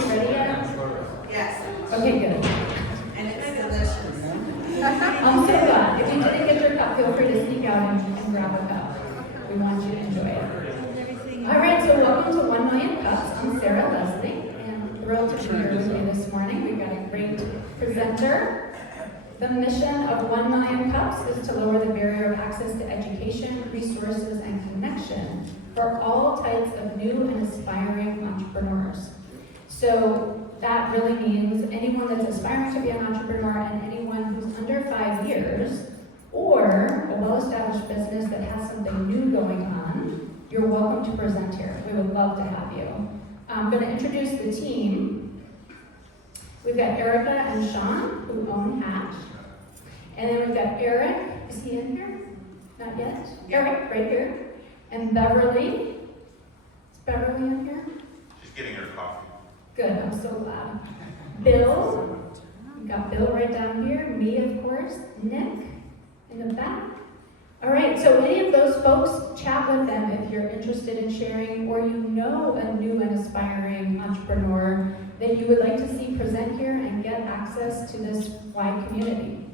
coffee ready yet? Yes. Okay, good. And it's delicious. I'm so glad. If you didn't get your cup, feel free to sneak out and grab a cup. We want you to enjoy it. All right, so welcome to 1 Million Cups. I'm Sarah Leslie, and I'm thrilled to be here with you this morning. We've got a great presenter. The mission of 1 Million Cups is to lower the barrier of access to education, resources, and connection for all types of new and aspiring entrepreneurs. So that really means anyone that's aspiring to be an entrepreneur and anyone who's under 5 years or a well-established business that has something new going on, you're welcome to present here. We would love to have you. I'm going to introduce the team. We've got Erica and Sean, who own Hatch. And then we've got Eric. Is he in here? Not yet. Eric, right here. And Beverly. Is Beverly in here? She's getting her coffee. Good, I'm so glad. Bill. We've got Bill right down here. Me, of course. Nick in the back. All right, so any of those folks, chat with them if you're interested in sharing or you know a new and aspiring entrepreneur that you would like to see present here and get access to this wide community.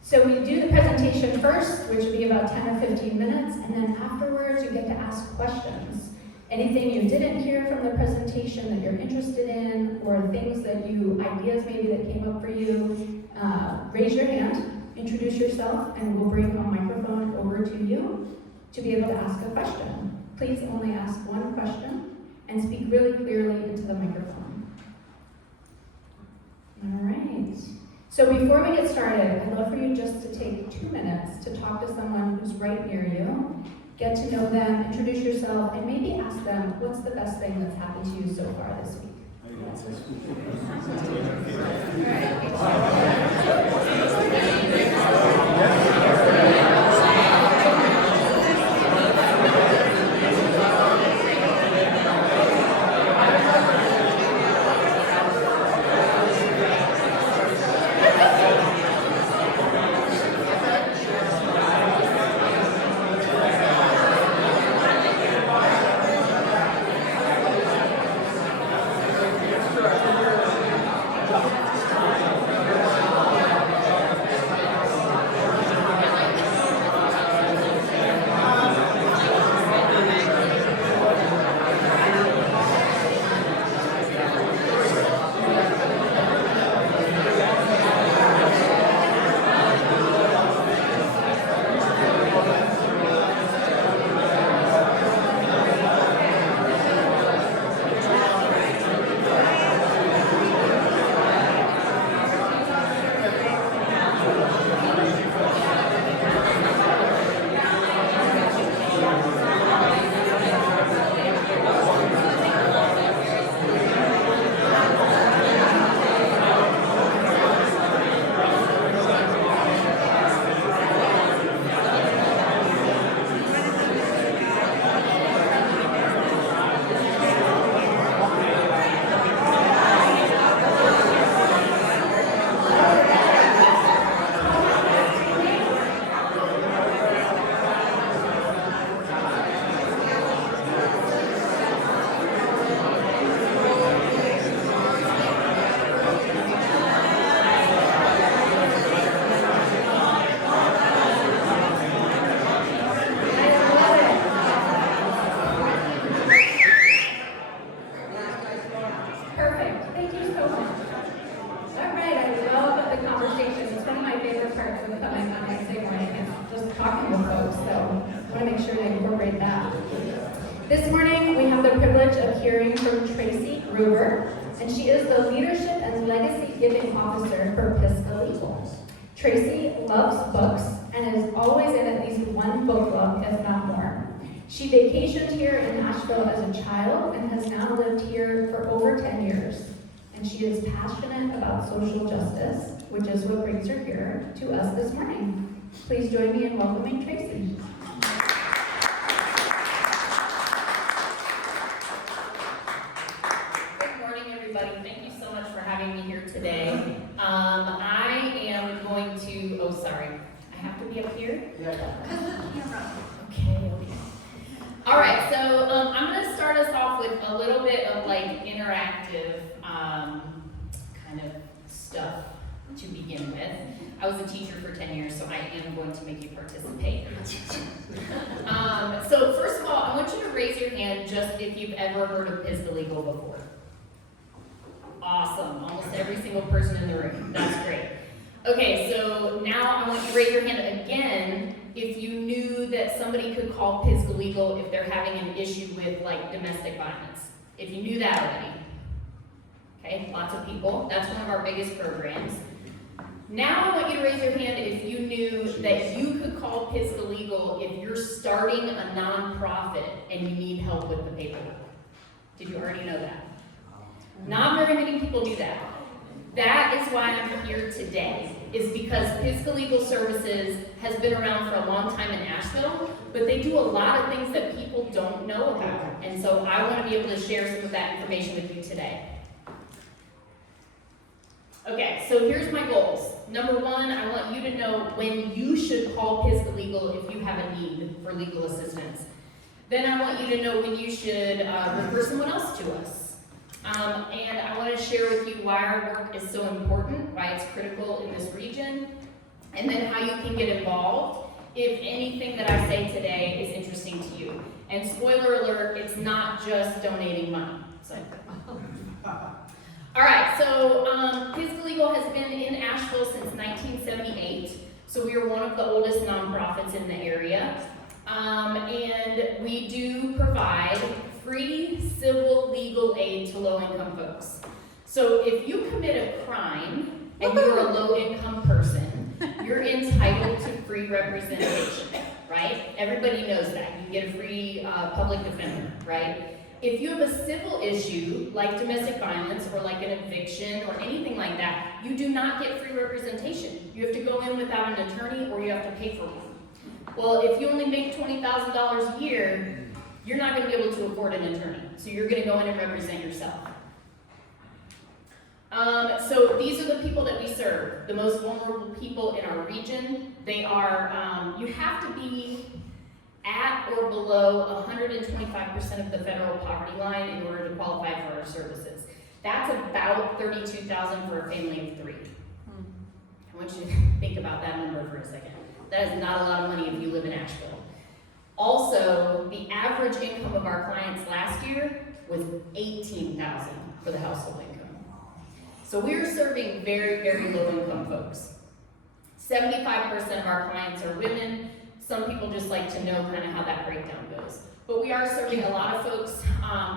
So we do the presentation first, which will be about 10 or 15 minutes, and then afterwards you get to ask questions. Anything you didn't hear from the presentation that you're interested in, or things that ideas maybe that came up for you, raise your hand, introduce yourself, and we'll bring a microphone over to you to be able to ask a question. Please only ask one question and speak really clearly into the microphone. All right. So before we get started, I'd love for you just to take 2 minutes to talk to someone who's right near you, get to know them, introduce yourself, and maybe ask them, what's the best thing that's happened to you so far this week? This morning, we have the privilege of hearing from Tracey, Gruver, and she is the Leadership and Legacy Giving Officer for Pisgah Legal. Tracey loves books and is always in at least one book club, if not more. She vacationed here in Asheville as a child and has now lived here for over 10 years. And she is passionate about social justice, which is what brings her here to us this morning. Please join me in welcoming Tracey. Thank you so much for having me here today. I am going to, I have to be up here? Okay. All right, so I'm going to start us off with a little bit of like interactive kind of stuff to begin with. I was a teacher for 10 years, so I am going to make you participate. So first of all, I want you to raise your hand just if you've ever heard of Pisgah Legal before. Awesome, almost every single person in the room. That's great. Okay, so now I want you to raise your hand again if you knew that somebody could call Pisgah Legal if they're having an issue with like domestic violence. If you knew that already. Okay, lots of people. That's one of our biggest programs. Now I want you to raise your hand if you knew that you could call Pisgah Legal if you're starting a nonprofit and you need help with the paperwork. Did you already know that? Not very many people do that. That is why I'm here today, is because Pisgah Legal Services has been around for a long time in Asheville, but they do a lot of things that people don't know about. And so I want to be able to share some of that information with you today. Okay, so here's my goals. Number one, I want you to know when you should call Pisgah Legal if you have a need for legal assistance. Then I want you to know when you should refer someone else to us. And I want to share with you why our work is so important, why it's critical in this region, and then how you can get involved if anything that I say today is interesting to you. And spoiler alert, it's not just donating money. So. All right, so Pisgah Legal has been in Asheville since 1978, so we are one of the oldest nonprofits in the area, and we do provide free civil legal aid to low-income folks. So if you commit a crime and you're a low-income person, you're entitled to free representation, right? Everybody knows that. You get a free public defender, right? If you have a civil issue, like domestic violence or like an eviction or anything like that, you do not get free representation. You have to go in without an attorney or you have to pay for one. Well, if you only make $20,000 a year, you're not going to be able to afford an attorney. So you're going to go in and represent yourself. So these are the people that we serve, the most vulnerable people in our region. They are, you have to be at or below 125% of the federal poverty line in order to qualify for our services. That's about $32,000 for a family of 3. I want you to think about that number for a second. That is not a lot of money if you live in Asheville. Also, the average income of our clients last year was $18,000 for the household income. So we are serving very, very low income folks. 75% of our clients are women. Some people just like to know kind of how that breakdown goes. But we are serving a lot of folks,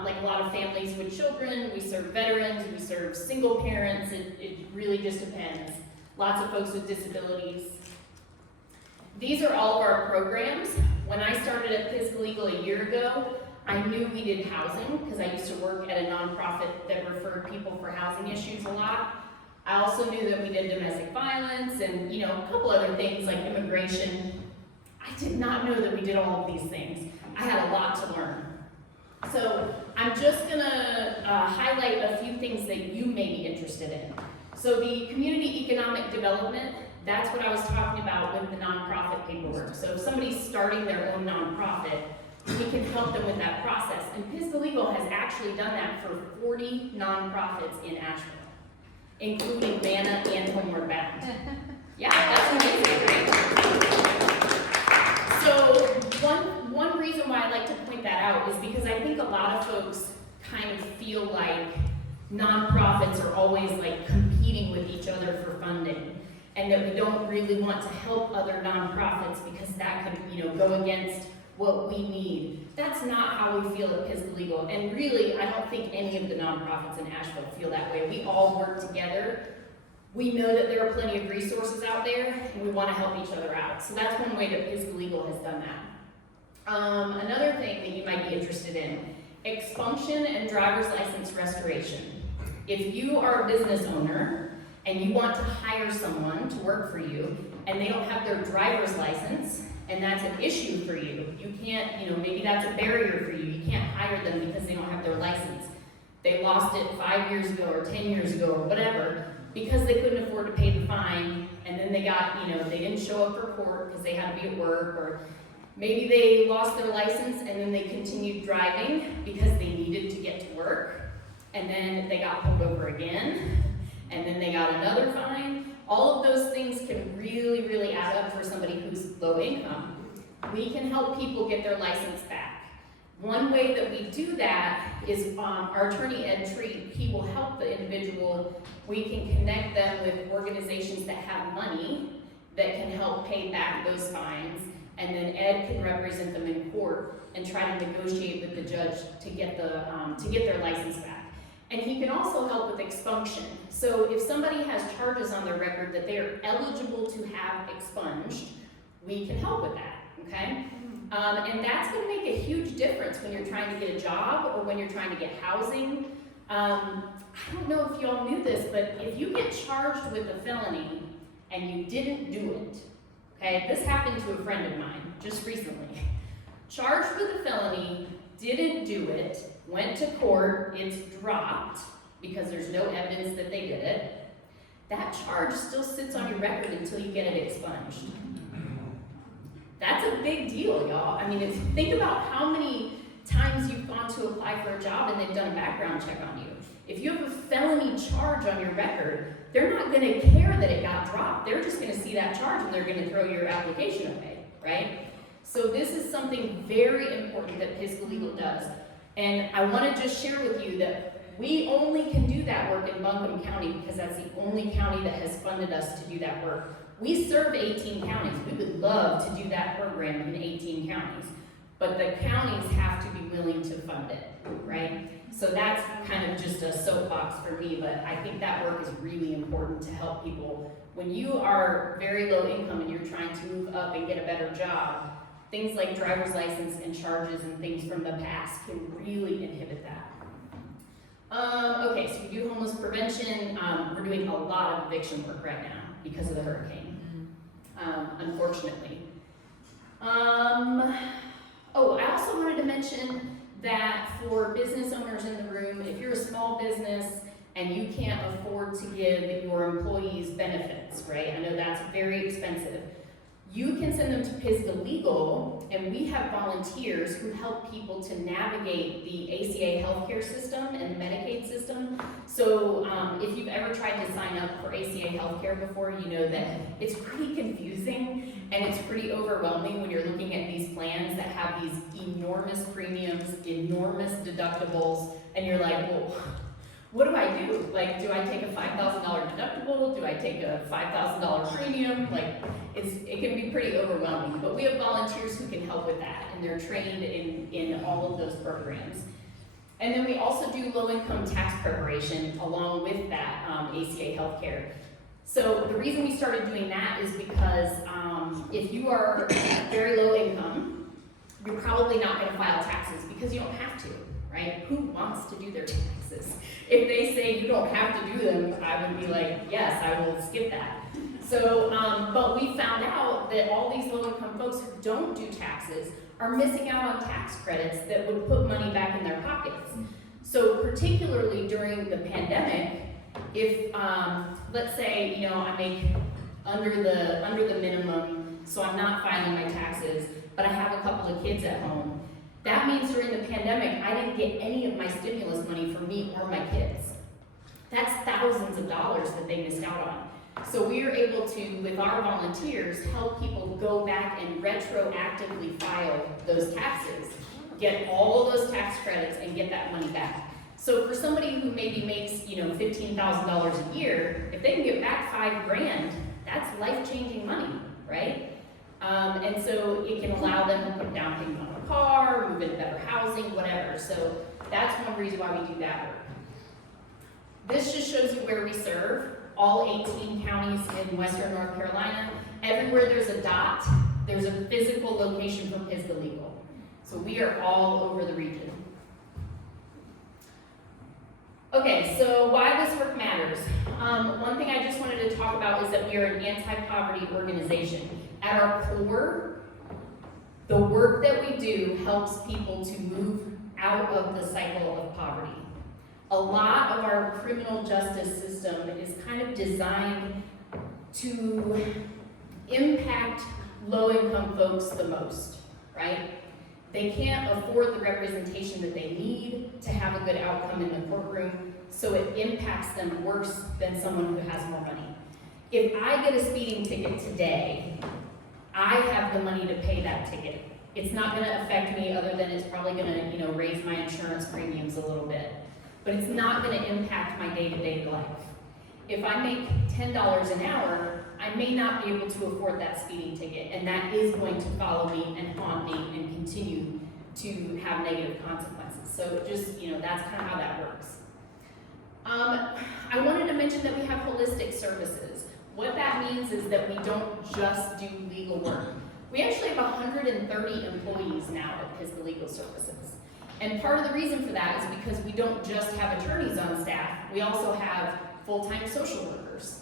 like a lot of families with children. We serve veterans, we serve single parents. It really just depends. Lots of folks with disabilities. These are all of our programs. When I started at Pisgah Legal a year ago, I knew we did housing because I used to work at a nonprofit that referred people for housing issues a lot. I also knew that we did domestic violence and a couple other things like immigration. I did not know that we did all of these things. I had a lot to learn. So I'm just gonna highlight a few things that you may be interested in. So the community economic development, that's what I was talking about with the nonprofit paperwork. So if somebody's starting their own nonprofit, we can help them with that process. And Pisgah Legal has actually done that for 40 nonprofits in Asheville, including Vanna and Homeward Bound. Yeah, that's amazing, right? So one reason why I like to point that out is because I think a lot of folks kind of feel like nonprofits are always like competing with each other for funding, and that we don't really want to help other nonprofits because that could go against what we need. That's not how we feel at Pisgah Legal, and really I don't think any of the nonprofits in Asheville feel that way. We all work together. We know that there are plenty of resources out there, and we want to help each other out. So that's one way that Pisgah Legal has done that. Another thing that you might be interested in, expunction and driver's license restoration. If you are a business owner and you want to hire someone to work for you, and they don't have their driver's license, and that's an issue for you, you can't, maybe that's a barrier for you. You can't hire them because they don't have their license. They lost it 5 years ago or 10 years ago or whatever, because they couldn't afford to pay the fine, and then they got, they didn't show up for court because they had to be at work, or Maybe they lost their license and then they continued driving because they needed to get to work, and then they got pulled over again, and then they got another fine. All of those things can really, really add up for somebody who's low income. We can help people get their license back. One way that we do that is our attorney, Ed Tree, he will help the individual. We can connect them with organizations that have money that can help pay back those fines, and then Ed can represent them in court and try to negotiate with the judge to get their license back. And he can also help with expunction. So if somebody has charges on their record that they are eligible to have expunged, we can help with that, okay? And that's gonna make a huge difference when you're trying to get a job or when you're trying to get housing. I don't know if you all knew this, but if you get charged with a felony and you didn't do it, okay, this happened to a friend of mine just recently. Charged with a felony, didn't do it, went to court, it's dropped because there's no evidence that they did it. That charge still sits on your record until you get it expunged. That's a big deal, y'all. I mean, think about how many times you've gone to apply for a job and they've done a background check on you. If you have a felony charge on your record, they're not gonna care that it got dropped. They're just gonna see that charge and they're gonna throw your application away, right? So this is something very important that Pisgah Legal does. And I wanna just share with you that we only can do that work in Buncombe County because that's the only county that has funded us to do that work. We serve 18 counties. We would love to do that program in 18 counties, but the counties have to be willing to fund it, right? So that's kind of just a soapbox for me, but I think that work is really important to help people. When you are very low income and you're trying to move up and get a better job, things like driver's license and charges and things from the past can really inhibit that. Okay, so we do homeless prevention. We're doing a lot of eviction work right now because of the hurricane, unfortunately. Oh, I also wanted to mention that for business owners in the room, if you're a small business and you can't afford to give your employees benefits, right? I know that's very expensive. You can send them to Pisgah Legal, and we have volunteers who help people to navigate the ACA healthcare system and the Medicaid system. So if you've ever tried to sign up for ACA healthcare before, you know that it's pretty confusing and it's pretty overwhelming when you're looking at these plans that have these enormous premiums, enormous deductibles, and you're like, well, what do I do? Like, do I take a $5,000 deductible? Do I take a $5,000 premium? Like, it can be pretty overwhelming, but we have volunteers who can help with that, and they're trained in all of those programs. And then we also do low-income tax preparation along with that ACA healthcare. So the reason we started doing that is because if you are very low income, you're probably not gonna file taxes because you don't have to, right? Who wants to do their taxes? If they say you don't have to do them, I would be like, yes, I will skip that. So, but we found out that all these low-income folks who don't do taxes are missing out on tax credits that would put money back in their pockets. So particularly during the pandemic, if, let's say, you know, I make under the minimum, so I'm not filing my taxes, but I have a couple of kids at home, that means during the pandemic, I didn't get any of my stimulus money for me or my kids. That's thousands of dollars that they missed out on. So we are able to, with our volunteers, help people go back and retroactively file those taxes, get all of those tax credits and get that money back. So for somebody who maybe makes, you know, $15,000 a year, if they can get back $5,000, that's life-changing money, right? And so it can allow them to put down payment on a car, move into better housing, whatever. So that's one reason why we do that work. This just shows you where we serve. All 18 counties in Western North Carolina. Everywhere there's a dot, there's a physical location for Pisgah Legal. So we are all over the region. Okay, so why this work matters. One thing I just wanted to talk about is that we are an anti-poverty organization. At our core, the work that we do helps people to move out of the cycle of poverty. A lot of our criminal justice system is kind of designed to impact low-income folks the most, right? right? They can't afford the representation that they need to have a good outcome in the courtroom, so it impacts them worse than someone who has more money. If I get a speeding ticket today, I have the money to pay that ticket. It's not gonna affect me other than it's probably gonna, raise my insurance premiums a little bit. But it's not gonna impact my day-to-day life. If I make $10 an hour, I may not be able to afford that speeding ticket, and that is going to follow me and haunt me and continue to have negative consequences. So just, that's kind of how that works. I wanted to mention that we have holistic services. What that means is that we don't just do legal work. We actually have 130 employees now at Pisgah Legal Services. And part of the reason for that is because we don't just have attorneys on staff, we also have full-time social workers.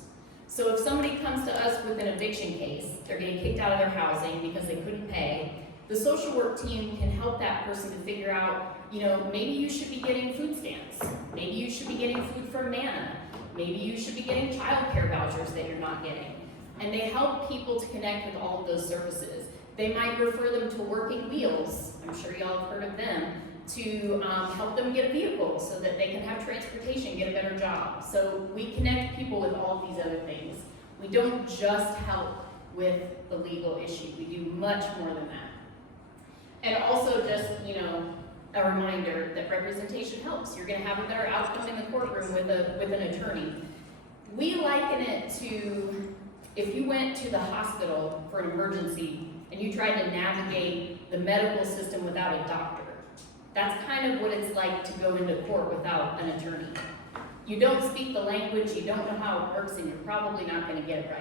So if somebody comes to us with an eviction case, they're getting kicked out of their housing because they couldn't pay, the social work team can help that person to figure out, maybe you should be getting food stamps, maybe you should be getting food from Nana, maybe you should be getting child care vouchers that you're not getting. And they help people to connect with all of those services. They might refer them to Working Wheels, I'm sure y'all have heard of them, to help them get a vehicle so that they can have transportation, get a better job. So we connect people with all of these other things. We don't just help with the legal issue, we do much more than that. And also just, a reminder that representation helps. You're gonna have a better outcome in the courtroom with an attorney. We liken it to if you went to the hospital for an emergency and you tried to navigate the medical system without a doctor. That's kind of what it's like to go into court without an attorney. You don't speak the language, you don't know how it works, and you're probably not gonna get it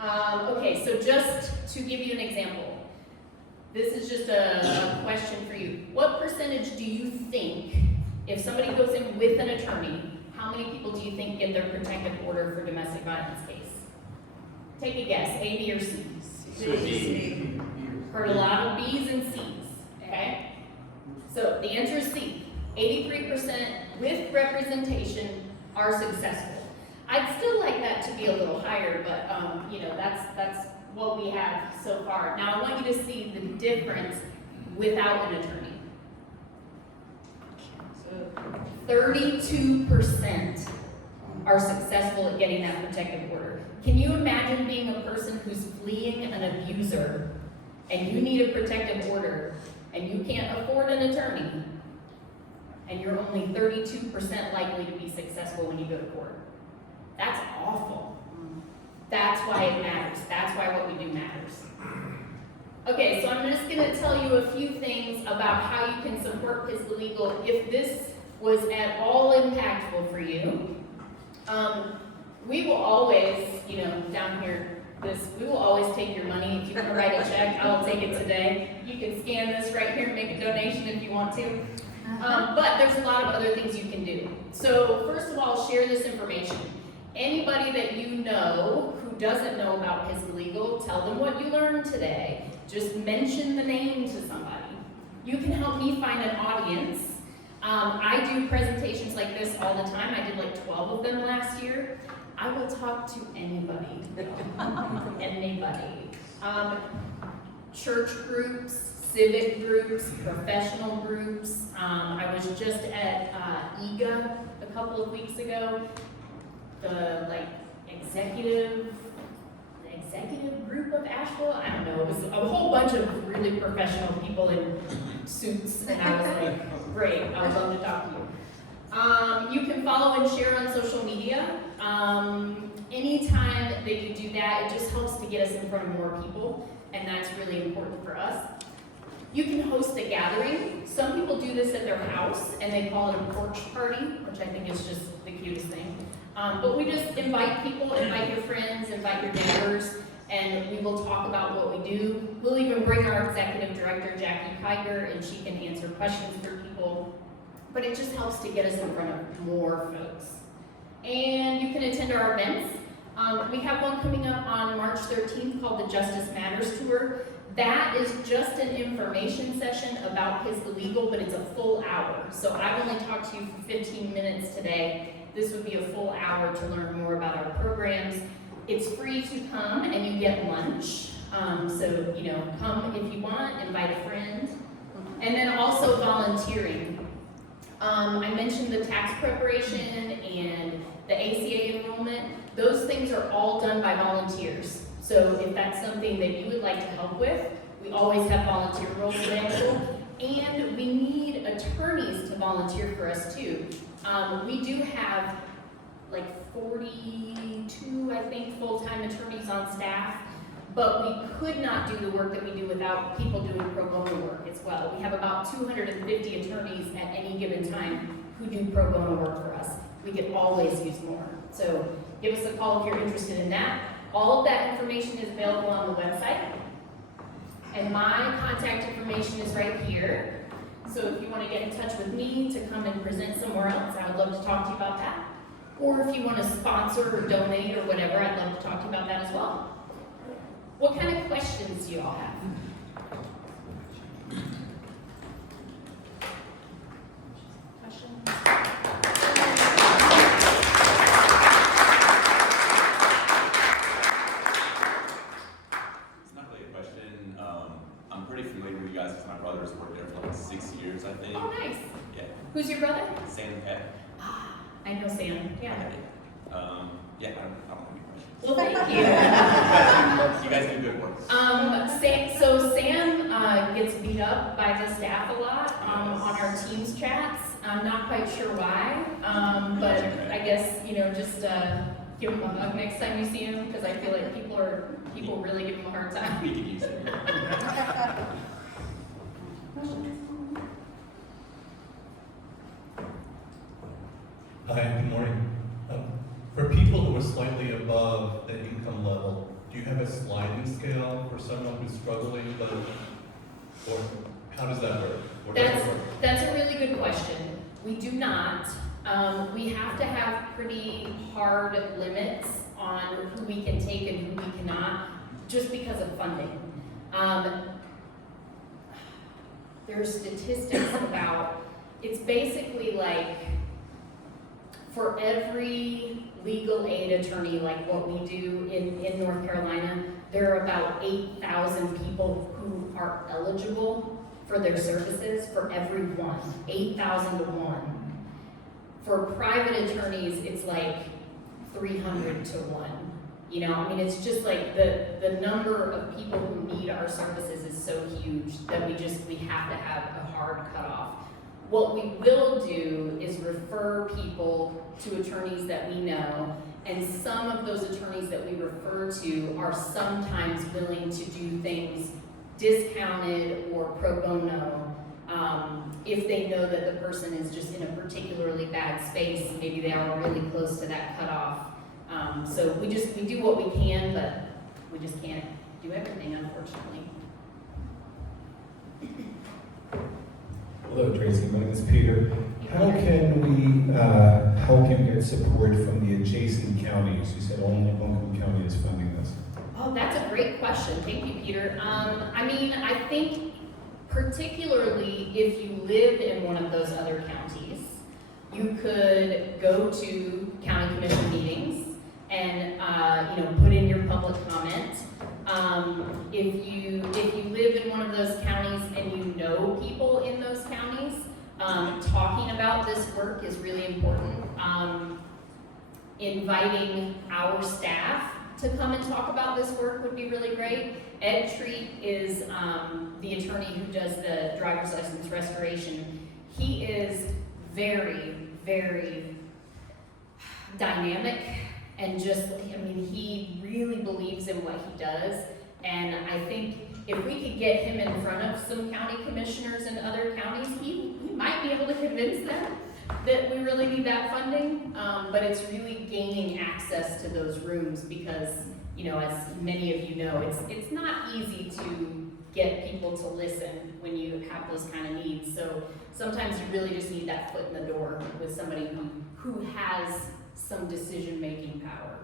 right. Okay, so just to give you an example, this is just a question for you. What percentage do you think, if somebody goes in with an attorney, how many people do you think get their protective order for domestic violence case? Take a guess, A, B, or C? C. Heard a lot of B's and C's, okay? So the answer is C. 83% with representation are successful. I'd still like that to be a little higher, but that's what we have so far. Now I want you to see the difference without an attorney. So 32% are successful at getting that protective order. Can you imagine being a person who's fleeing an abuser and you need a protective order and you can't afford an attorney and you're only 32% likely to be successful when you go to court? That's awful. That's why it matters. That's why what we do matters. Okay, so I'm just going to tell you a few things about how you can support Pisgah Legal if this was at all impactful for you. We will always, down here, we will always take your money. If you want to write a check, I'll take it today. You can scan this right here and make a donation if you want to. But there's a lot of other things you can do. So first of all, share this information. Anybody that you know who doesn't know about Pisgah Legal, tell them what you learned today. Just mention the name to somebody. You can help me find an audience. I do presentations like this all the time. I did like 12 of them last year. I will talk to anybody, anybody. Church groups, civic groups, professional groups. I was just at EGA a couple of weeks ago. The executive group of Asheville. I don't know. It was a whole bunch of really professional people in suits, and I was like, great. I would love to talk to you. You can follow and share on social media. Anytime that you do that, it just helps to get us in front of more people, and that's really important for us. You can host a gathering. Some people do this at their house, and they call it a porch party, which I think is just the cutest thing. But we just invite people, invite your friends, invite your neighbors, and we will talk about what we do. We'll even bring our executive director, Jackie Kiger, and she can answer questions for people. But it just helps to get us in front of more folks. And you can attend our events. We have one coming up on March 13th called the Justice Matters Tour. That is just an information session about Pisgah Legal, but it's a full hour. So I've only talked to you for 15 minutes today. This would be a full hour to learn more about our programs. It's free to come, and you get lunch. So, you know, come if you want, invite a friend. And then also volunteering. I mentioned the tax preparation and the ACA enrollment. Those things are all done by volunteers. So if that's something that you would like to help with, we always have volunteer roles available. And we need attorneys to volunteer for us too. We do have like 42, I think, full-time attorneys on staff, but we could not do the work that we do without people doing pro bono work as well. We have about 250 attorneys at any given time who do pro bono work for us. We could always use more. So give us a call if you're interested in that. All of that information is available on the website. And my contact information is right here. So if you want to get in touch with me to come and present somewhere else, I would love to talk to you about that. Or if you want to sponsor or donate or whatever, I'd love to talk to you about that as well. What kind of questions do you all have? Questions? It's not really a question. I'm pretty familiar with you guys because my brother's worked there for like 6 years, I think. Oh, nice. Yeah. Who's your brother? Sam Pet. I know Sam. Yeah. Yeah, I don't have any questions. Well, thank you. You guys do good work. So Sam gets beat up by the staff a lot on our Teams chats. I'm not quite sure why, but I guess, you know, just give him a hug next time you see him, because I feel like people really give him a hard time. We can use it. Hi, good morning. For people who are slightly above the income level, do you have a sliding scale for someone who's struggling, or how does that work? Or does it work? That's a really good question. We do not. We have to have pretty hard limits on who we can take and who we cannot, just because of funding. There's statistics about, it's basically like, for every legal aid attorney, like what we do in North Carolina, there are about 8,000 people who are eligible for their services for every one, 8,000 to 1. For private attorneys, it's like 300 to 1. You know, I mean, it's just like the number of people who need our services is so huge that we have to have a hard cutoff. What we will do is refer people to attorneys that we know, and some of those attorneys that we refer to are sometimes willing to do things discounted or pro bono if they know that the person is just in a particularly bad space. Maybe they are really close to that cutoff. So we do what we can, but we just can't do everything, unfortunately. Hello, Tracey. My name is Peter. How can we help you get support from the adjacent counties? You said only Oakland County is funding this. Oh, that's a great question. Thank you, Peter. I mean, I think particularly if you live in one of those other counties, you could go to county commission meetings and you know, put in your public comment. If you live in one of those counties and you know people in those counties, talking about this work is really important. Inviting our staff to come and talk about this work would be really great. Ed Treat is the attorney who does the driver's license restoration. He is very, very dynamic and just, I mean, he really believes in what he does. And I think if we could get him in front of some county commissioners in other counties, he might be able to convince them that we really need that funding. But it's really gaining access to those rooms because, you know, as many of you know, it's not easy to get people to listen when you have those kind of needs. So sometimes you really just need that foot in the door with somebody who has some decision-making power.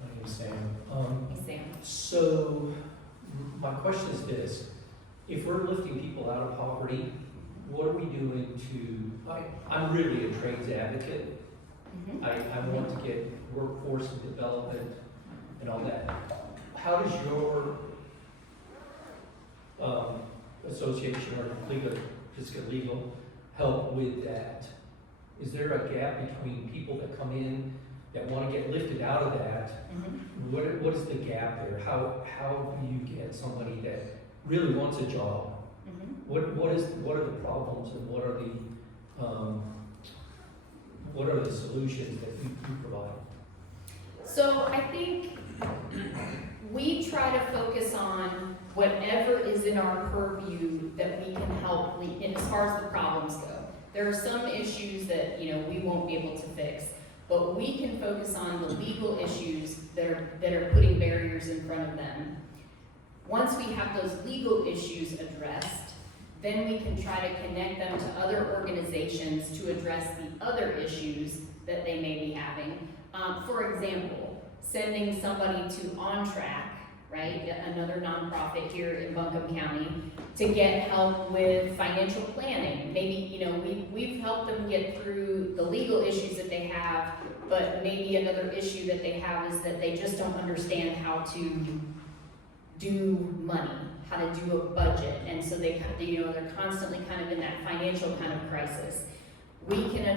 My name is Sam. Hey, Sam. So my question is this: if we're lifting people out of poverty, what are we doing I'm really a trades advocate. Mhm. I want to get workforce development and all that. How does your association or Pisgah Legal help with that? Is there a gap between people that come in that want to get lifted out of that? Mhm. What is the gap there? How do you get somebody that really wants a job? Mhm. What are the problems and what are the solutions that you provide? So I think we try to focus on whatever is in our purview that we can help in as far as the problems go. There are some issues that, we won't be able to fix, but we can focus on the legal issues that are putting barriers in front of them. Once we have those legal issues addressed, then we can try to connect them to other organizations to address the other issues that they may be having. For example, sending somebody to On Track, right, another nonprofit here in Buncombe County, to get help with financial planning. Maybe, we've helped them get through the legal issues that they have, but maybe another issue that they have is that they just don't understand how to do money, how to do a budget, and so they're constantly kind of in that financial kind of crisis. We can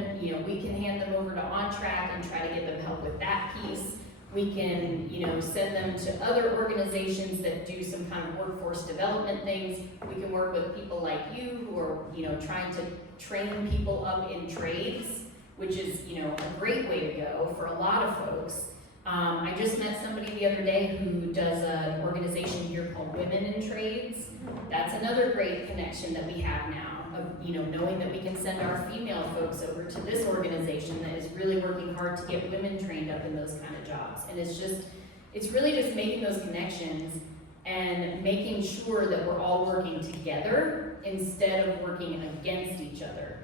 hand them over to On Track and try to get them help with that piece. We can, send them to other organizations that do some kind of workforce development things. We can work with people like you who are, trying to train people up in trades, which is, a great way to go for a lot of folks. I just met somebody the other day who does an organization here called Women in Trades. That's another great connection that we have now, of knowing that we can send our female folks over to this organization that is really working hard to get women trained up in those kind of jobs. And it's really just making those connections and making sure that we're all working together instead of working against each other.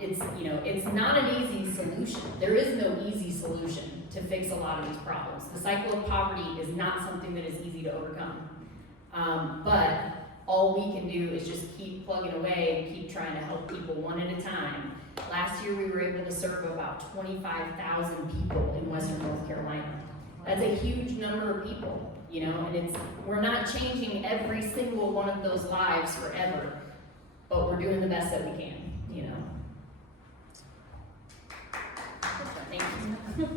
It's not an easy solution. There is no easy solution to fix a lot of these problems. The cycle of poverty is not something that is easy to overcome. But all we can do is just keep plugging away and keep trying to help people one at a time. Last year we were able to serve about 25,000 people in Western North Carolina. That's a huge number of people, and we're not changing every single one of those lives forever, but we're doing the best that we can. Thank you.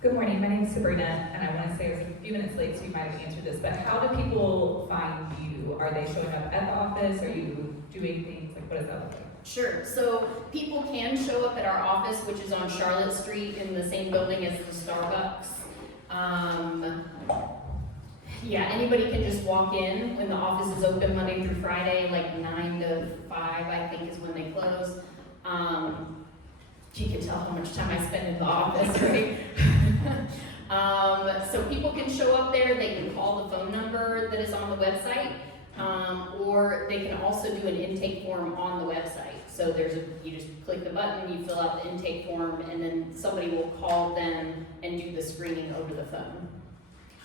Good morning, my name is Sabrina, and I want to say I was a few minutes late, so you might have answered this, but how do people find you? Are they showing up at the office? Are you doing things? What does that look like? Sure, so people can show up at our office, which is on Charlotte Street in the same building as the Starbucks. Anybody can just walk in when the office is open Monday through Friday, like 9 to 5, I think is when they close. You can tell how much time I spend in the office, right? So people can show up there, they can call the phone number that is on the website, or they can also do an intake form on the website. So you just click the button, you fill out the intake form, and then somebody will call them and do the screening over the phone.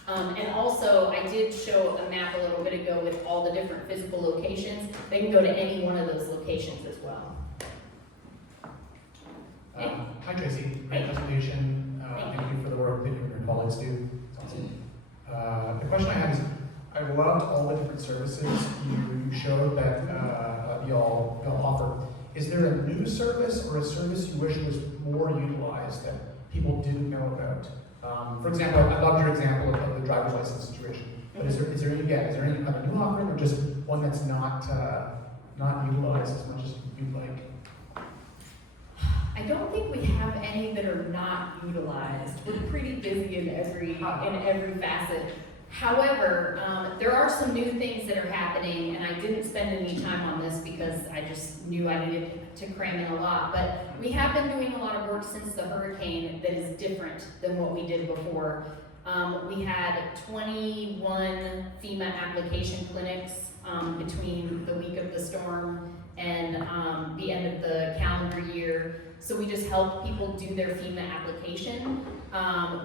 And also, I did show a map a little bit ago with all the different physical locations. They can go to any one of those locations as well. Hi Tracey, great presentation. Thank you for the work that you and your colleagues do. It's awesome. The question I have is, I loved all the different services you showed that y'all offer. Is there a new service or a service you wish was more utilized that people didn't know about? For example, I loved your example of the driver's license situation. But is there any other new offering, or just one that's not utilized as much as you'd like? I don't think we have any that are not utilized. We're pretty busy in every facet. However, there are some new things that are happening, and I didn't spend any time on this because I just knew I needed to cram in a lot. But we have been doing a lot of work since the hurricane that is different than what we did before. We had 21 FEMA application clinics between the week of the storm and the end of the calendar year. So we just helped people do their FEMA application.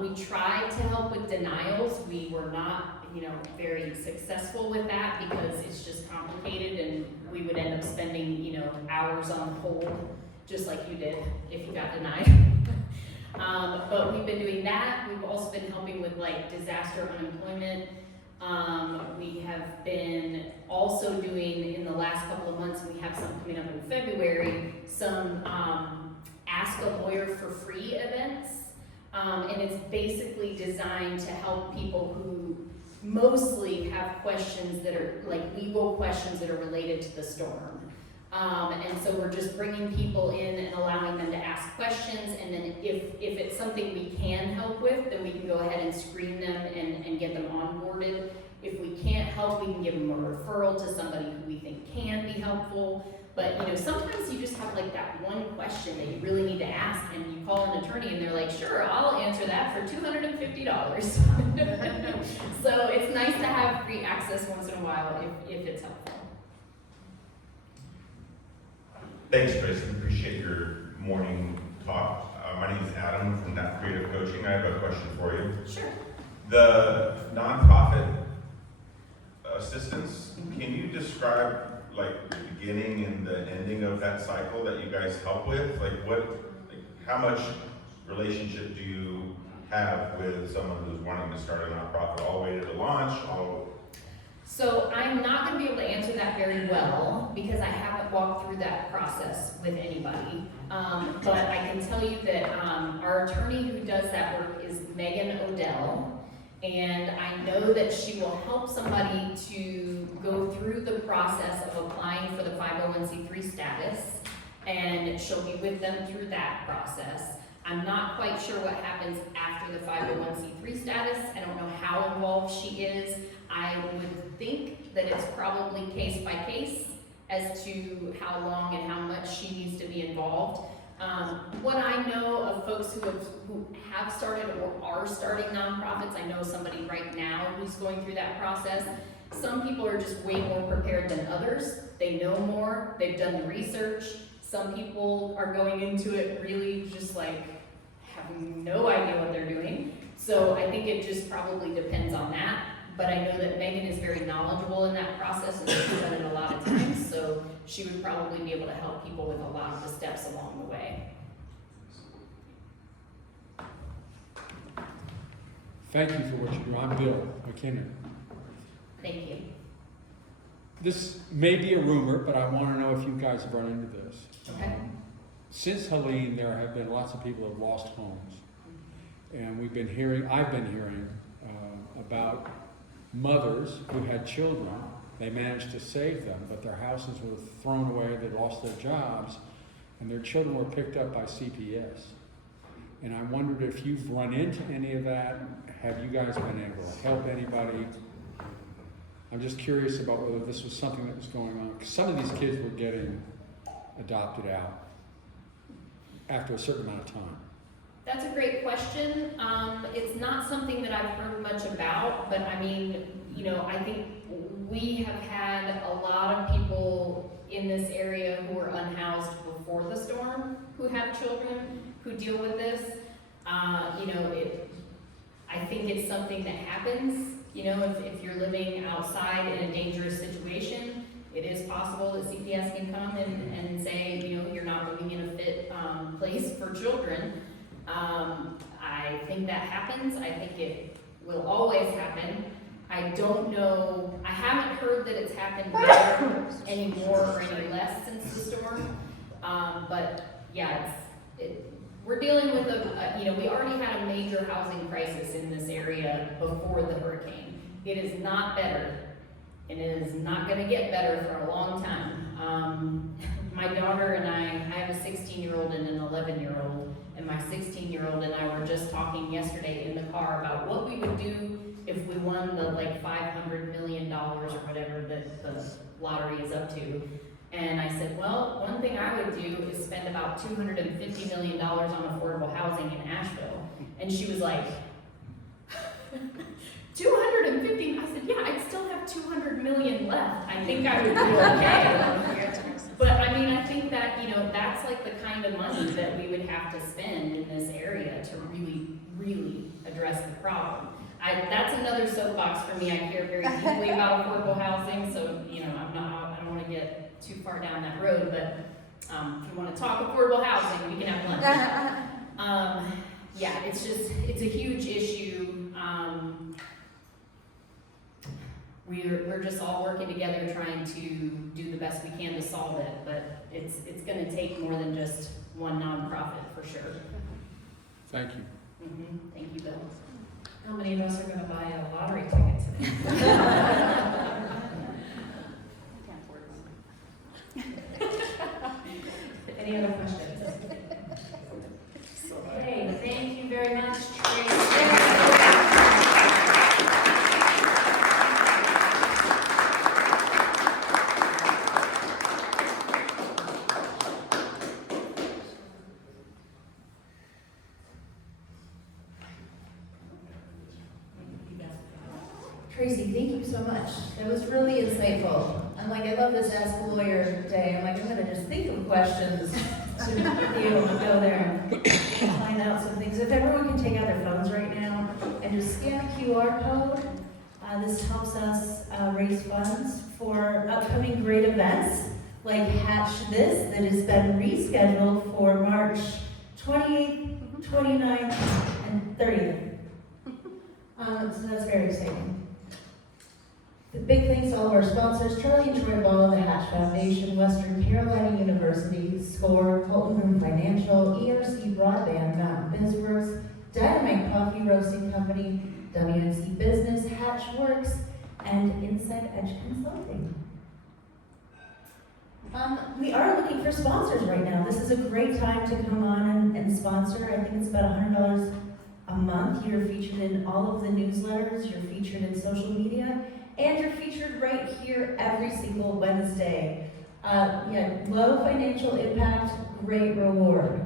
We tried to help with with denials, we were not, very successful with that because it's just complicated and we would end up spending, hours on hold, just like you did if you got denied. But we've been doing that. We've also been helping with like disaster unemployment. We have been also doing, in the last couple of months, we have some coming up in February, some Ask a Lawyer for Free events. And it's basically designed to help people who mostly have questions that are like legal questions that are related to the storm. And so we're just bringing people in and allowing them to ask questions, and then if it's something we can help with, then we can go ahead and screen them and get them onboarded. If we can't help, we can give them a referral to somebody who we think can be helpful. But sometimes you just have like that one question that you really need to ask, and you call an attorney and they're like, sure, I'll answer that for $250. So it's nice to have free access once in a while if it's helpful. Thanks, Tracey. Appreciate your morning talk. My name is Adam from That Creative Coaching. I have a question for you. Sure. The nonprofit assistance, can you describe like the beginning and the ending of that cycle that you guys help with? How much relationship do you have with someone who's wanting to start a nonprofit all the way to the launch? So I'm not going to be able to answer that very well because I haven't walked through that process with anybody. But I can tell you that our attorney who does that work is Megan Odell. And I know that she will help somebody to go through the process of applying for the 501c3 status, and she'll be with them through that process. I'm not quite sure what happens after the 501c3 status. I don't know how involved she is. I would think that it's probably case by case as to how long and how much she needs to be involved. What I know of folks who have started or are starting nonprofits, I know somebody right now who's going through that process. Some people are just way more prepared than others. They know more, they've done the research. Some people are going into it really just like having no idea what they're doing. So I think it just probably depends on that. But I know that Megan is very knowledgeable in that process and she's done it a lot of times, so she would probably be able to help people with a lot of the steps along the way. Thank you for what you do. I'm Bill McKinnon. Thank you. This may be a rumor, but I want to know if you guys have run into this. Okay. Since Helene, there have been lots of people who have lost homes. And I've been hearing about mothers who had children. They managed to save them, but their houses were thrown away, they lost their jobs, and their children were picked up by CPS. And I wondered if you've run into any of that. Have you guys been able to help anybody? I'm just curious about whether this was something that was going on, because some of these kids were getting adopted out after a certain amount of time. That's a great question. It's not something that I've heard much about, but I mean, I think we have had a lot of people in this area who were unhoused before the storm, who have children who deal with this. I think it's something that happens. If you're living outside in a dangerous situation, it is possible that CPS can come and say, you're not living in a fit place for children. I think that happens. I think it will always happen. I don't know, I haven't heard that it's happened any more or any less since the storm. But yeah, we're dealing with we already had a major housing crisis in this area before the hurricane. It is not better, and it is not gonna get better for a long time. My daughter and I have a 16-year-old and an 11-year-old, and my 16-year-old and I were just talking yesterday in the car about what we would do if we won the $500 million or whatever that the lottery is up to. And I said, well, one thing I would do is spend about $250 million on affordable housing in Asheville. And she was like, 250? I said, yeah, I'd still have 200 million left. I think I would be okay. But I mean, I think that, that's like the kind of money that we would have to spend in this area to really, really address the problem. that's another soapbox for me. I care very deeply about affordable housing, so, you know, I don't want to get too far down that road, but if you want to talk affordable housing, we can have lunch. Yeah, it's a huge issue. We're just all working together trying to do the best we can to solve it, but it's going to take more than just one nonprofit for sure. Thank you. Thank you, Bill. How many of us are gonna buy a lottery ticket today? Any other questions? Okay, thank you very much, Tracey. Tracey, thank you so much. That was really insightful. I'm like, I love this Ask a Lawyer day. I'm like, I'm gonna just think of questions to be able to go there and find out some things. If everyone can take out their phones right now and just scan the QR code, this helps us raise funds for upcoming great events like Hatch This that has been rescheduled for March 28th, 29th, and 30th. So that's very exciting. The big thanks to all of our sponsors, Charlie and Troy Ball, the Hatch Foundation, Western Carolina University, SCORE, Colton Room Financial, ERC Broadband, Mountain BizWorks, Dynamite Coffee Roasting Company, WNC Business, Hatchworks, and Inside Edge Consulting. We are looking for sponsors right now. This is a great time to come on and sponsor. I think it's about $100 a month. You're featured in all of the newsletters, you're featured in social media, and you're featured right here every single Wednesday. Low financial impact, great reward.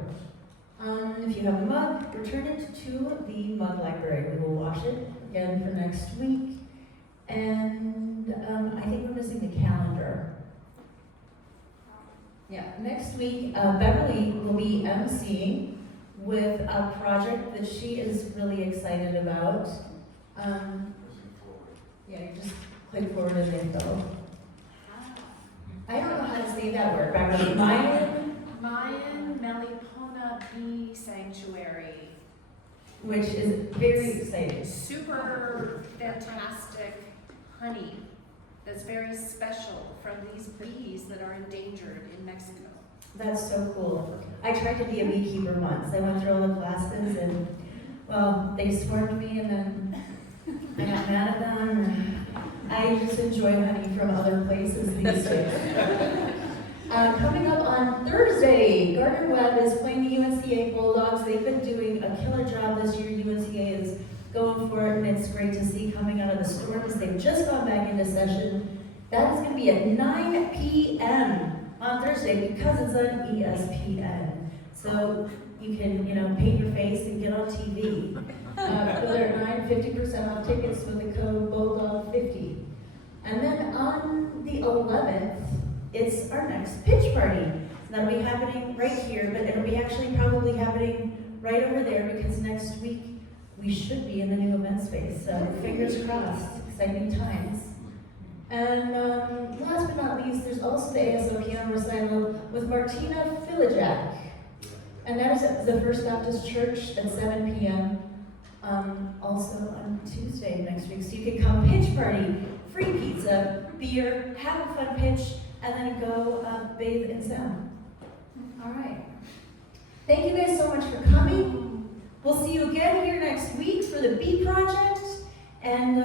If you have a mug, return it to the mug library. We will wash it again for next week. And I think we're missing the calendar. Yeah, next week, Beverly will be emceeing with a project that she is really excited about. You just click forward and then go. I don't know how to say that word, Beverly. Mayan Melipona Bee Sanctuary. Which is very exciting. Super fantastic honey that's very special from these bees that are endangered in Mexico. That's so cool. I tried to be a beekeeper once. I went through all the classes and, well, they swarmed me and then I got mad at them. And I just enjoy honey from other places these days. Coming up on Thursday, Gardner Webb is playing the UNCA Bulldogs. They've been doing a killer job this year. UNCA is going for it, and it's great to see coming out of the storms. They've just gone back into session. That is going to be at 9 p.m. on Thursday because it's on ESPN. So you can, paint your face and get on TV. Go there at 9, 50% off tickets with the code BULLDOG50. And then on the 11th, it's our next pitch party. That'll be happening right here, but it'll be actually probably happening right over there because next week we should be in the new event space. So fingers crossed, exciting times. And last but not least, there's also the ASO piano recital with Martina Filajak. And that is at the First Baptist Church at 7 p.m. Also on Tuesday next week. So you can come pitch party, free pizza, beer, have a fun pitch, and then go bathe in sound. All right. Thank you guys so much for coming. We'll see you again here next week for the Bee Project. And